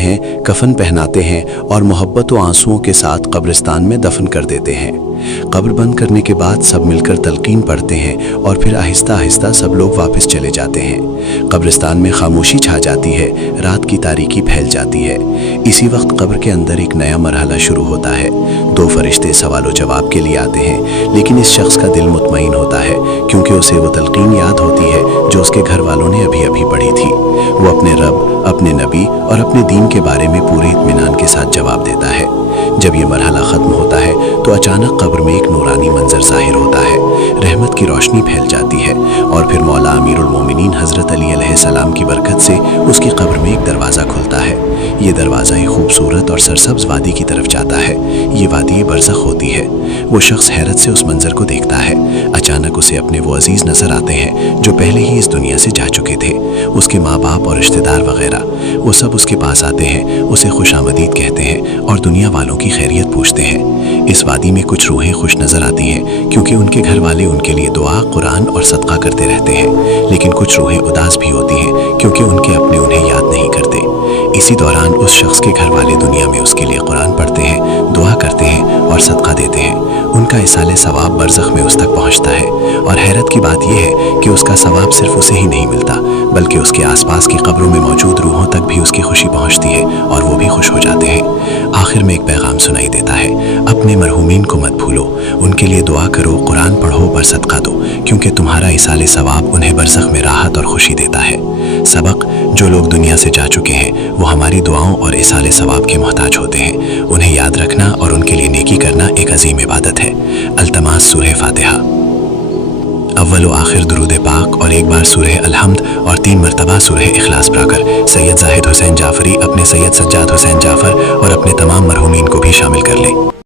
हैं, कफन पहनाते हैं और मोहब्बत व आंसुओं के साथ कब्रिस्तान में दफन कर देते हैं। कब्र बंद करने के बाद सब मिलकर तलकीन पढ़ते हैं और फिर आहिस्ता आहिस्ता सब लोग वापस चले जाते हैं। कब्रिस्तान में खामोशी छा जाती है, रात की तारीकी फैल जाती है। इसी वक्त कब्र के अंदर एक नया मरहला शुरू होता है। दो फरिश्ते सवाल जवाब के लिए आते हैं, लेकिन इस शख्स का दिल मुतमईन होता है क्योंकि उसे वो तलकीन याद होती है जो उसके घर वालों ने अभी अभी पढ़ी थी। वो अपने रब, अपने नबी और अपने दीन के बारे में पूरे इत्मीनान के साथ जवाब देता है। जब ये मरहला ख़त्म होता है तो अचानक कब्र में एक नूरानी मंजर ज़ाहिर होता है। रहमत की रोशनी फैल जाती है और फिर मौला अमीरुल मोमिनीन हज़रत अली अलैहिस्सलाम की बरकत से उसकी कब्र में एक दरवाज़ा खुलता है। ये दरवाज़ा एक खूबसूरत और सरसब्ज़ वादी की तरफ जाता है। ये वादी बरज़ख होती है। वो शख्स हैरत से उस मंजर को देखता है। अचानक उसे अपने वो अजीज़ नज़र आते हैं जो पहले ही इस दुनिया से जा चुके थे। उसके माँ बाप और रिश्तेदार वगैरह वो सब उसके पास आते हैं, उसे खुशामदीद कहते हैं और दुनिया वालों की खैरियत पूछते हैं। इस वादी में कुछ रूहें खुश नज़र आती हैं क्योंकि उनके घर वाले उनके लिए दुआ, कुरान और सदका करते रहते हैं, लेकिन कुछ रूहें उदास भी होती हैं क्योंकि उनके अपने उन्हें याद नहीं करते। इसी दौरान उस शख्स के घर वाले दुनिया में उसके लिए कुरान पढ़ते हैं, दुआ करते हैं और सदका देते हैं। उनका इसाले सवाब बरज़ख में उस तक पहुँचता है और हैरत की बात यह है कि उसका सवाब सिर्फ उसे ही नहीं मिलता बल्कि उसके आसपास की कब्रों में मौजूद रूहों तक भी उसकी खुशी पहुँचती है और वो भी खुश हो जाते हैं। आखिर में एक पैगाम सुनाई देता है, अपने मरहूमीन को मत भूलो, उनके लिए दुआ करो, कुरान पढ़ो और सदका दो, क्योंकि तुम्हारा इसाले सवाब उन्हें बरज़ख में राहत और खुशी देता है। सबक: जो लोग दुनिया से जा चुके हैं वो हमारी दुआओं और इसाले सवाब के मोहताज होते हैं। उन्हें याद रखना और उनके लिए नेकी करना एक अजीम इबादत है। अल्तमास सूरह फातिहा। अव्वल व आखिर दुरूद पाक और एक बार सूरह अलहम्द और 3 मरतबा सूरह इखलास पढ़कर सैयद जाहिद हुसैन जाफरी अपने सैयद सज्जाद हुसैन जाफर और अपने तमाम मरहूमीन को भी शामिल कर लें।